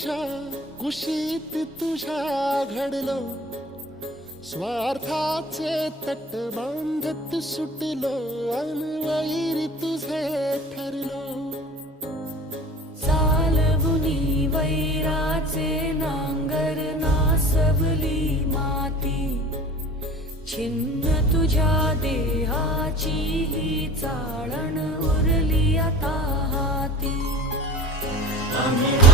तुझ्या कुशीत तुझ्या घडलो, स्वार्थाचे तट बांधत सुटलो, अनवैरी तुझे ठरलो. चालवुनी वैराचे नांगर नासवली माती, छिन्न तुझ्या देहाची ही चाळण उरली आता हाती. आम्ही